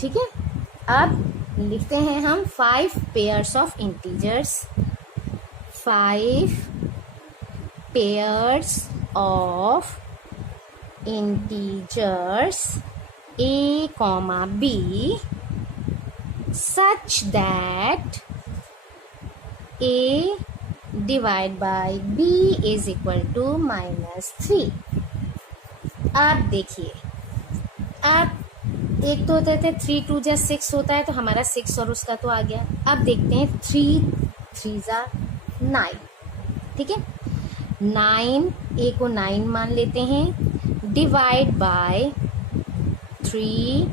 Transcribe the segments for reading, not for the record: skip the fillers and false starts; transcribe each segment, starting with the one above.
ठीक है, अब लिखते हैं हम 5 pairs of integers. 5 pairs of integers a, b such that a divided by b is equal to -3। अब देखिए, अब एक तो होते थे 3 2 जा 6 होता है, तो हमारा 6 और उसका तो आ गया। अब देखते हैं 3 3 जा 9, ठीक है। 9 a को 9 मान लेते हैं, डिवाइड बाय 3।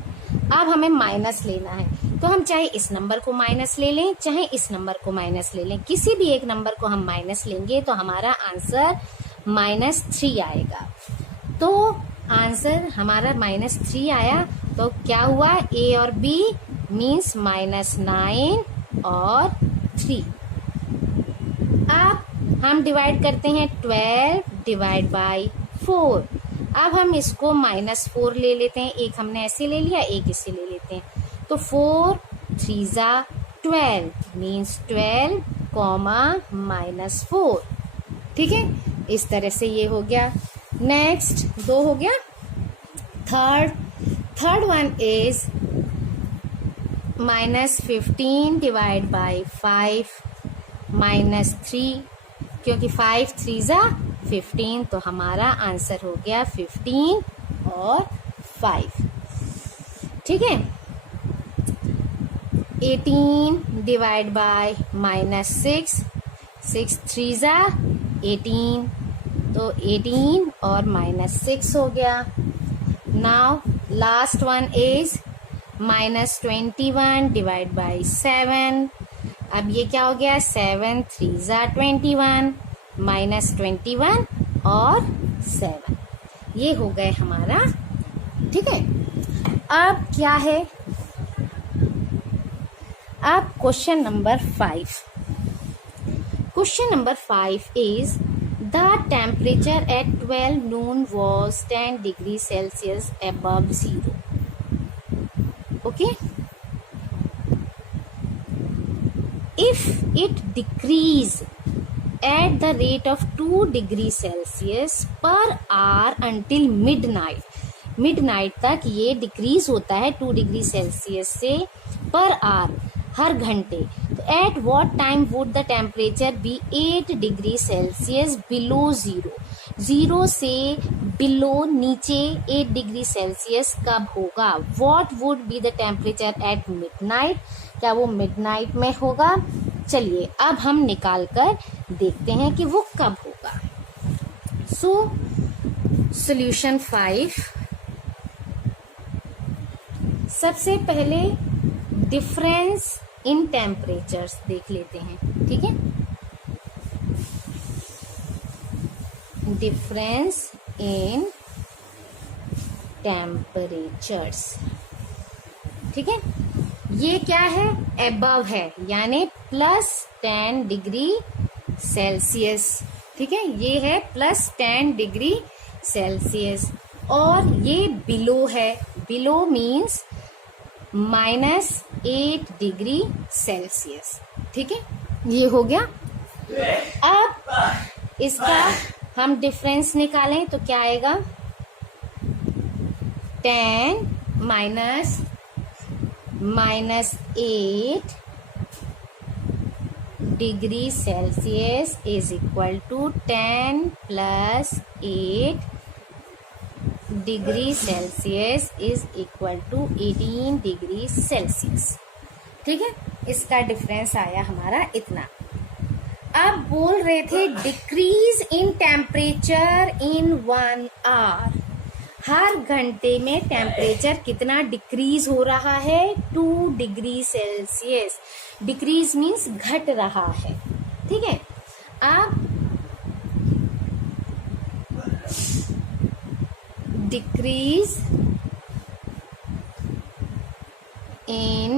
अब हमें माइनस लेना है, तो हम चाहे इस नंबर को माइनस ले लें, चाहे इस नंबर को माइनस ले लें, किसी भी एक नंबर को हम माइनस लेंगे तो हमारा आंसर -3 आएगा। तो आंसर हमारा -3 आया, तो क्या हुआ, ए और बी मीन्स -9 और 3। अब हम डिवाइड करते हैं 12 डिवाइड बाय 4। अब हम इसको -4 ले लेते हैं, एक हमने ऐसे ले लिया, एक इसे ले लेते हैं, तो 4 3 जा 12 मीन्स 12, -4, ठीक है। इस तरह से ये हो गया। नेक्स्ट 2 हो गया। Third one is -15 divide by 5 -3, क्योंकि 5 3 जा 15, तो हमारा आंसर हो गया 15 और 5, ठीक है। 18 डिवाइड बाय -6 6 3 जा 18, तो 18 और -6 हो गया। Now last one is -21 divide by 7। अब ये क्या हो गया, 7 3 जा 21, -21 और 7, ये हो गए हमारा, ठीक है। अब क्या है, अब question number 5। Question number 5 is the temperature at 12 noon was 10 degrees Celsius above 0. Okay, if it decrease at the rate of 2 degrees Celsius per hour until midnight तक ये डिक्रीज होता है 2 डिग्री सेल्सियस से पर आवर, हर घंटे, तो at what time would the temperature be 8 degree Celsius below 0। 0 से below, नीचे 8 डिग्री सेल्सियस कब होगा। What would be the temperature at midnight, क्या वो मिडनाइट में होगा। चलिए अब हम निकाल कर देखते हैं कि वो कब होगा। सो सॉल्यूशन 5, सबसे पहले डिफरेंस इन टेम्परेचर्स देख लेते हैं, ठीक है। डिफरेंस इन टेम्परेचर्स, ठीक है। ये क्या है, एबव है, यानी +10 डिग्री सेल्सियस, ठीक है। ये है +10 डिग्री सेल्सियस, और ये बिलो है, बिलो मीन्स -8 डिग्री सेल्सियस, ठीक है। ये हो गया। अब इसका हम डिफरेंस निकालें तो क्या आएगा, 10 -8 degree Celsius is equal to 10 + 8 degree Celsius is equal to 18 degree Celsius, ठीक है। इसका डिफरेंस आया हमारा इतना। अब बोल रहे थे decrease in temperature in 1 hour, हर घंटे में टेम्परेचर कितना डिक्रीज हो रहा है, 2 डिग्री सेल्सियस। डिक्रीज मीन्स घट रहा है, ठीक है। अब decrease in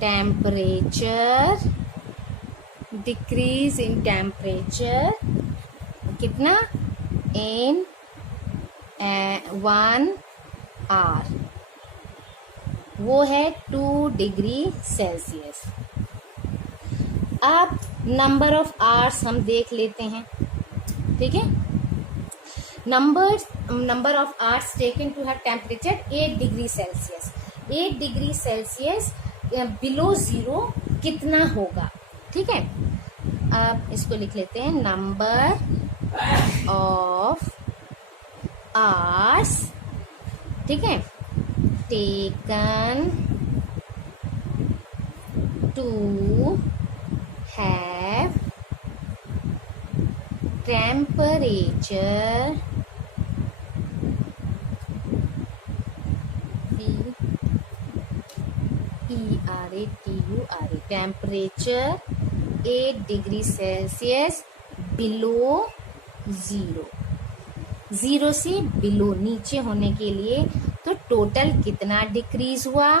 temperature, decrease in temperature कितना, in 1 hour, वो है 2 डिग्री सेल्सियस। अब नंबर ऑफ आवर्स हम देख लेते हैं, ठीक है। Number of hours taken to have temperature 8 degree Celsius. 8 degree Celsius below zero कितना होगा, ठीक है। अब इसको लिख लेते हैं, नंबर ऑफ आवर्स, ठीक है, taken to have temperature temperature 8 degree Celsius below zero, zero से बिलो नीचे होने के लिए तो टोटल कितना डिक्रीज हुआ,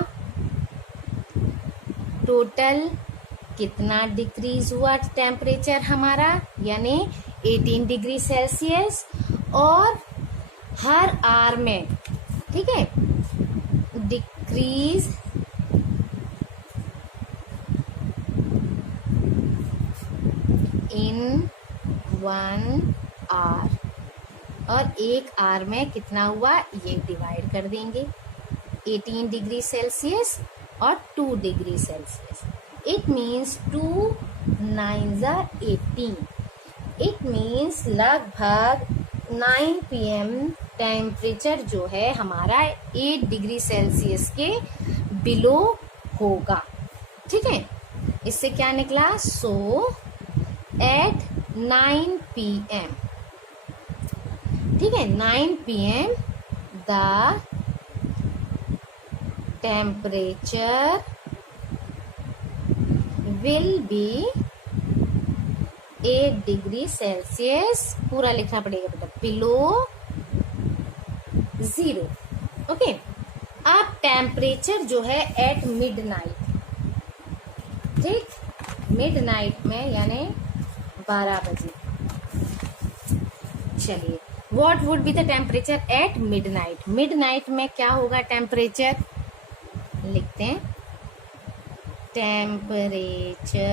टोटल कितना डिक्रीज हुआ टेम्परेचर हमारा, यानी 18 डिग्री सेल्सियस। और हर आवर में, ठीक है, डिक्रीज इन 1 आवर, और 1 आवर में कितना हुआ ये डिवाइड कर देंगे, 18 डिग्री सेल्सियस और 2 degree Celsius. It means 2 9 18, it means लगभग 9 PM टेम्परेचर जो है हमारा 8 डिग्री सेल्सियस के बिलो होगा, ठीक है। इससे क्या निकला, सो एट 9 PM, ठीक है, 9 PM the temperature will be 8 degree Celsius, पूरा लिखना पड़ेगा बेटा, बिलो जीरो, ओके। अब टेम्परेचर जो है एट मिडनाइट, ठीक, मिडनाइट में यानी 12 बजे। चलिए, what would be the temperature at midnight, midnight में क्या होगा टेम्परेचर, लिखते हैं, टेम्परेचर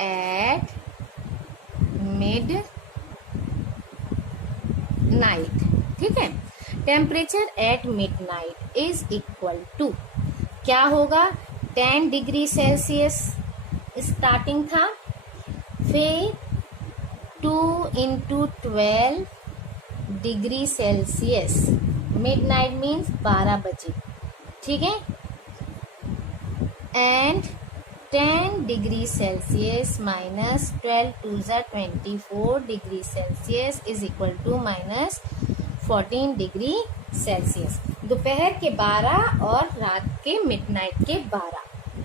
एट मिड नाइट, ठीक है। Temperature at midnight is equal to क्या होगा, 10 डिग्री सेल्सियस स्टार्टिंग था, फिर 2 × 12 degree Celsius, midnight means 12 बजे, ठीक है, and 10 degree Celsius minus 12 2 24 degree Celsius is equal to minus 14 degree Celsius. दोपहर के 12 और रात के मिडनाइट के 12,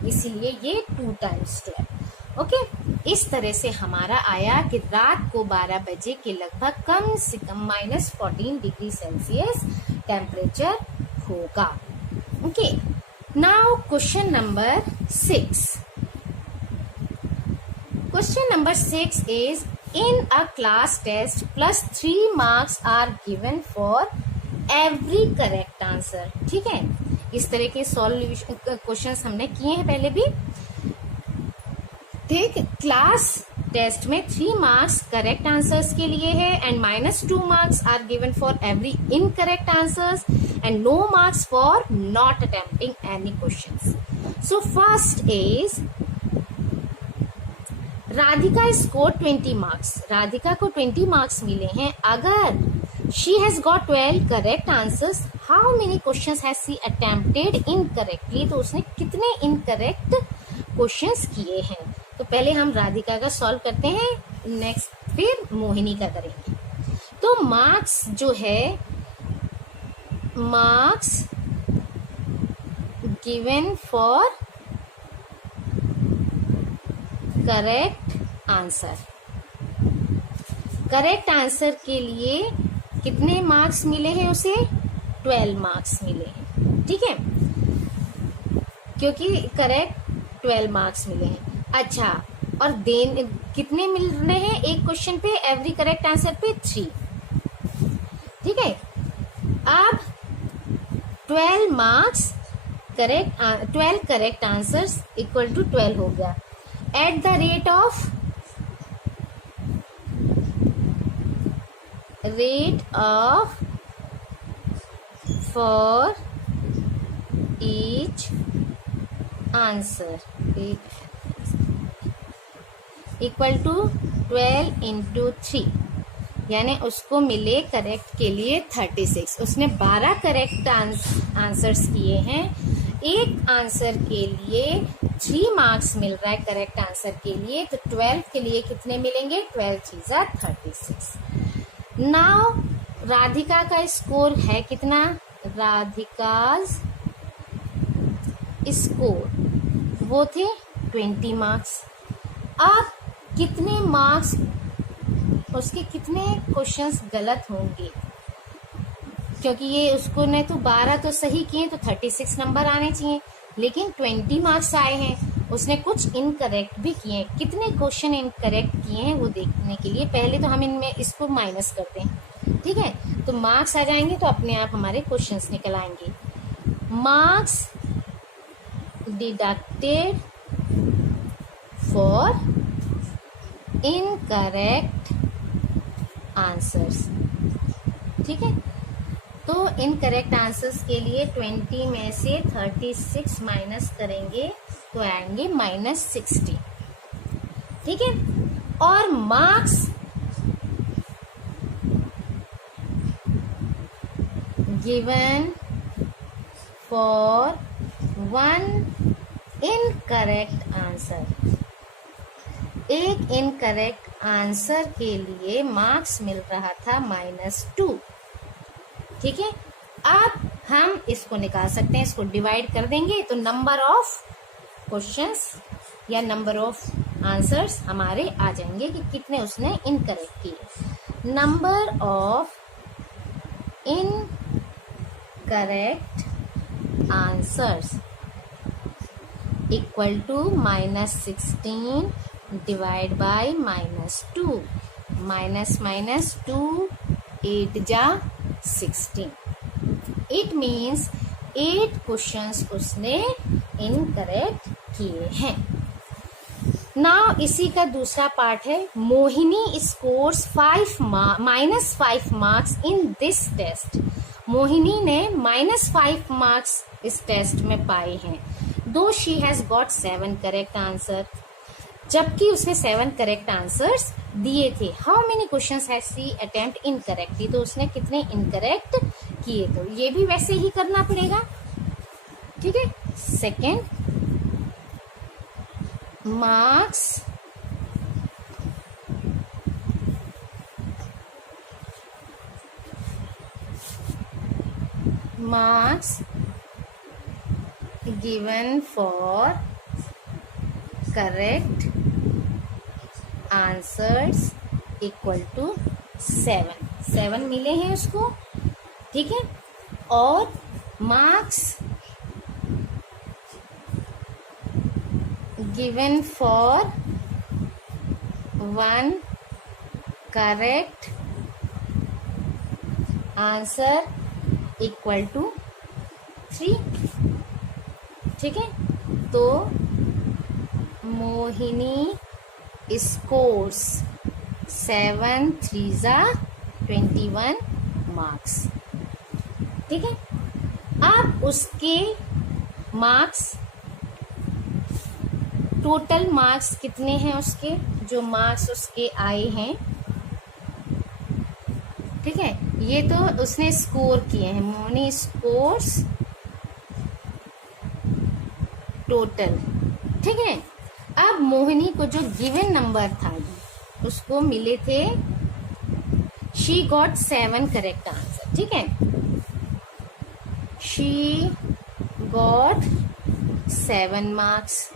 इसीलिए ये 2 × 12, ओके। इस तरह से हमारा आया कि रात को 12 बजे के लगभग कम से कम माइनस 14 डिग्री सेल्सियस टेम्परेचर होगा, okay. Now question number 6. Question number 6 is, in a class test plus 3 marks are given for every correct answer, ठीक है। इस तरह के सॉल्यूशन क्वेश्चंस हमने किए हैं पहले भी, ठीक। क्लास टेस्ट में 3 मार्क्स करेक्ट आंसर्स के लिए है and -2 marks are given for every incorrect answers and no marks for not attempting any questions. So first is Radhika score 20 marks, Radhika को 20 मार्क्स मिले हैं। अगर she has got 12 correct answers, how many questions has she attempted incorrectly, तो उसने कितने incorrect questions किए हैं। तो पहले हम राधिका का सॉल्व करते हैं, नेक्स्ट फिर मोहिनी का करेंगे। तो मार्क्स जो है, marks given for correct answer, correct answer के लिए कितने मार्क्स मिले हैं उसे, 12 मार्क्स मिले हैं, ठीक है, क्योंकि करेक्ट 12 मार्क्स मिले हैं। अच्छा, और देन कितने मिल रहे हैं एक क्वेश्चन पे, एवरी करेक्ट आंसर पे 3, ठीक है। अब 12 marks correct, 12 correct answers equal to 12 हो गया। At the rate of for each answer equal to 12 into 3, यानी उसको मिले करेक्ट के लिए 36। उसने 12 करेक्ट आंसर्स किए हैं, एक आंसर के लिए 3 मार्क्स मिल रहा है करेक्ट आंसर के लिए, तो 12 के लिए कितने मिलेंगे? 12 3 जा 36। नाउ राधिका का स्कोर है कितना? राधिकाज स्कोर वो थे 20 मार्क्स। अब कितने मार्क्स, उसके कितने क्वेश्चंस गलत होंगे? क्योंकि ये उसको ने तो 12 तो सही किए तो 36 नंबर आने चाहिए, लेकिन 20 मार्क्स आए हैं, उसने कुछ इनकरेक्ट भी किए हैं। कितने क्वेश्चन इनकरेक्ट किए हैं वो देखने के लिए पहले तो हम इनमें इसको माइनस करते हैं, ठीक है? तो मार्क्स आ जाएंगे तो अपने आप हमारे क्वेश्चंस निकल आएंगे। Marks deducted for incorrect answers, ठीक है? तो इनकरेक्ट आंसर्स के लिए 20 में से 36 माइनस करेंगे तो आएंगे -60, ठीक है? और marks given for 1 incorrect answer, एक इनकरेक्ट आंसर के लिए मार्क्स मिल रहा था -2, ठीक है? अब हम इसको निकाल सकते हैं, इसको डिवाइड कर देंगे तो नंबर ऑफ क्वेश्चंस या नंबर ऑफ आंसर्स हमारे आ जाएंगे कि कितने उसने इनकरेक्ट किए। Number of incorrect answers equal to -16 divide by -2, -2 8 जा 16। इट मीन्स 8 क्वेश्चंस उसने इनकरेक्ट किए हैं। नाउ इसी का दूसरा पार्ट है, Mohini scores -5 marks in this test. Mohini ने -5 मार्क्स इस टेस्ट में पाए हैं, दो she has got 7 correct answer, जबकि उसने 7 करेक्ट आंसर्स दिए थे। How many questions has she attempt incorrectly, तो उसने कितने इनकरेक्ट किए? तो ये भी वैसे ही करना पड़ेगा, ठीक है? Second, marks given for correct answers equal to 7 मिले हैं उसको, ठीक है? और marks given for 1 correct answer equal to 3, ठीक है? तो मोहिनी स्कोर्स 7 3 जा 21 मार्क्स, ठीक है? अब उसके मार्क्स, टोटल मार्क्स कितने हैं उसके, जो मार्क्स उसके आए हैं, ठीक है? ये तो उसने स्कोर किए हैं, मोहिनी स्कोर्स टोटल, ठीक है? अब मोहिनी को जो गिवन नंबर था उसको मिले थे, शी गॉट 7 करेक्ट आंसर, ठीक है? शी गॉट 7 मार्क्स,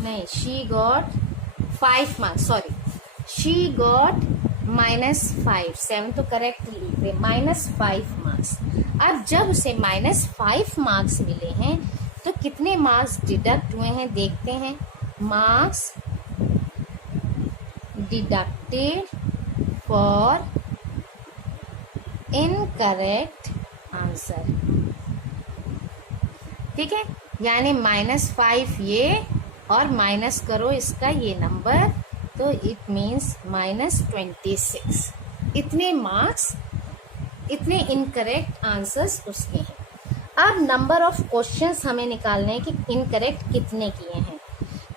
नहीं, she got 5 marks, sorry, she got -5, 7 तो करेक्ट लिख रहे, -5 मार्क्स। अब जब उसे -5 मार्क्स मिले हैं तो कितने मार्क्स डिडक्ट हुए हैं देखते हैं। Marks deducted for incorrect answer. ठीक है, यानी -5 ये और माइनस करो इसका ये नंबर, तो इट मीन्स -26। इतने मार्क्स, इतने इनकरेक्ट आंसर्स उसके हैं। अब नंबर ऑफ क्वेश्चंस हमें निकालने हैं कि इनकरेक्ट कितने किए हैं।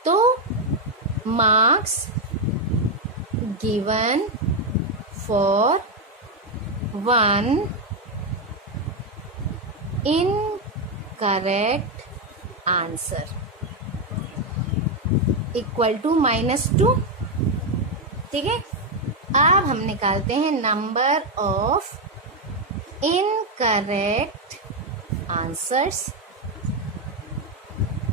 तो marks given for 1 incorrect answer equal to -2। ठीक है, अब हम निकालते हैं नंबर ऑफ इनकरेक्ट आंसर्स।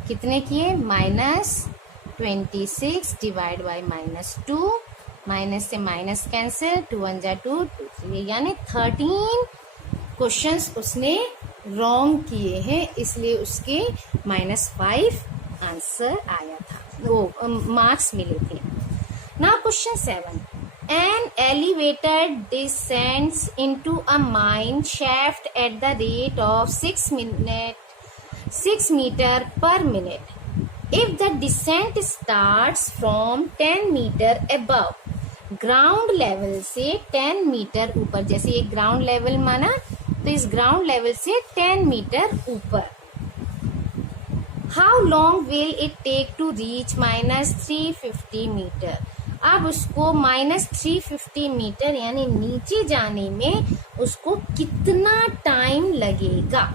कितने किए? -26 डिवाइड बाई -2, माइनस से माइनस कैंसिल, 2 1 जा 2, 2 3, यानी 13 क्वेश्चंस उसने रॉन्ग किए हैं, इसलिए उसके -5 आंसर आया था, वो मार्क्स मिले थे। Now question 7, an elevator descends into a mine shaft at the rate of 6 meter per minute. If the descent starts from 10 meter above, ground level से 10 मीटर ऊपर, जैसे ये ग्राउंड लेवल माना तो इस ग्राउंड लेवल से 10 मीटर ऊपर, how long will it take to reach -350 metre. अब उसको -350 मीटर यानी नीचे जाने में उसको कितना टाइम लगेगा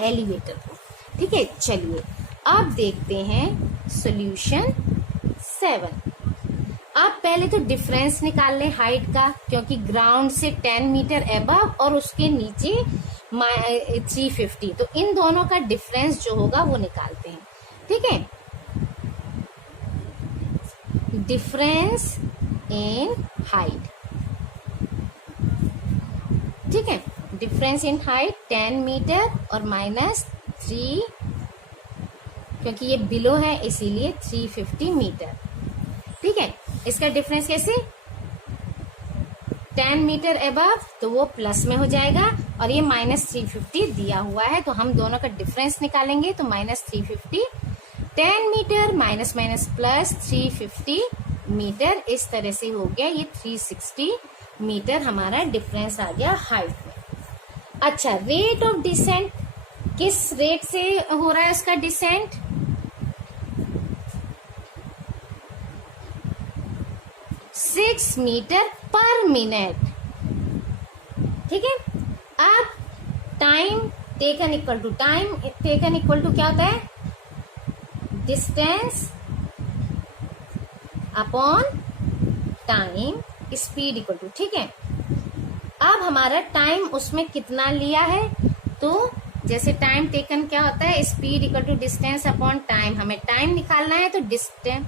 एलिवेटर को। ठीक है, चलिए अब देखते हैं सॉल्यूशन 7। अब पहले तो डिफरेंस निकाल लें हाइट का, क्योंकि ग्राउंड से 10 मीटर अबव और उसके नीचे 350, तो इन दोनों का डिफरेंस जो होगा वो निकालते हैं। ठीक है, डिफरेंस इन हाइट। ठीक है, डिफरेंस इन हाइट 10 मीटर और -3, क्योंकि ये बिलो है इसीलिए 350 मीटर। ठीक है, इसका डिफरेंस कैसे? 10 मीटर अबव तो वो प्लस में हो जाएगा और ये -350 दिया हुआ है, तो हम दोनों का डिफरेंस निकालेंगे, तो -350, 10 मीटर माइनस प्लस 350 मीटर, इस तरह से हो गया ये 360 मीटर हमारा डिफरेंस आ गया हाइट में। अच्छा, रेट ऑफ डिसेंट, किस रेट से हो रहा है उसका डिसेंट? 6 मीटर पर मिनट। ठीक है, अब time taken equal to time taken equal to क्या होता है? Distance upon time speed equal to. ठीक है, अब हमारा टाइम उसमें कितना लिया है, तो जैसे टाइम टेकन क्या होता है? Speed equal to distance upon time. हमें टाइम निकालना है तो distance,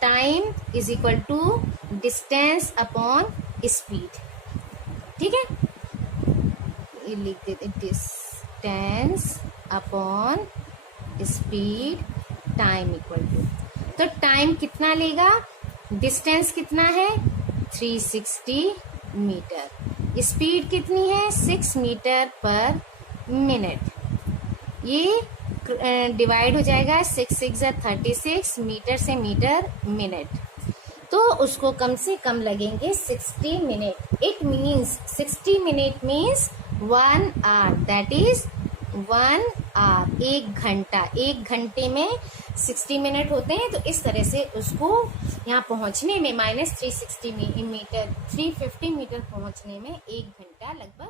time is equal to distance upon speed. ठीक है, ये लिख देते, distance upon speed time equal to, तो टाइम कितना लेगा? डिस्टेंस कितना है? 360 मीटर। स्पीड कितनी है? 6 मीटर पर मिनट। ये डिवाइड हो जाएगा, 6 6 36 मीटर से मीटर मिनट, तो उसको कम से कम लगेंगे 60 minute. It means 60 minute means 1 hour, that is 1 hour, 1 घंटा। 1 घंटे में 60 मिनट होते हैं, तो इस तरह से उसको यहाँ पहुंचने में -360 मीटर 350 मीटर पहुंचने में 1 घंटा लगभग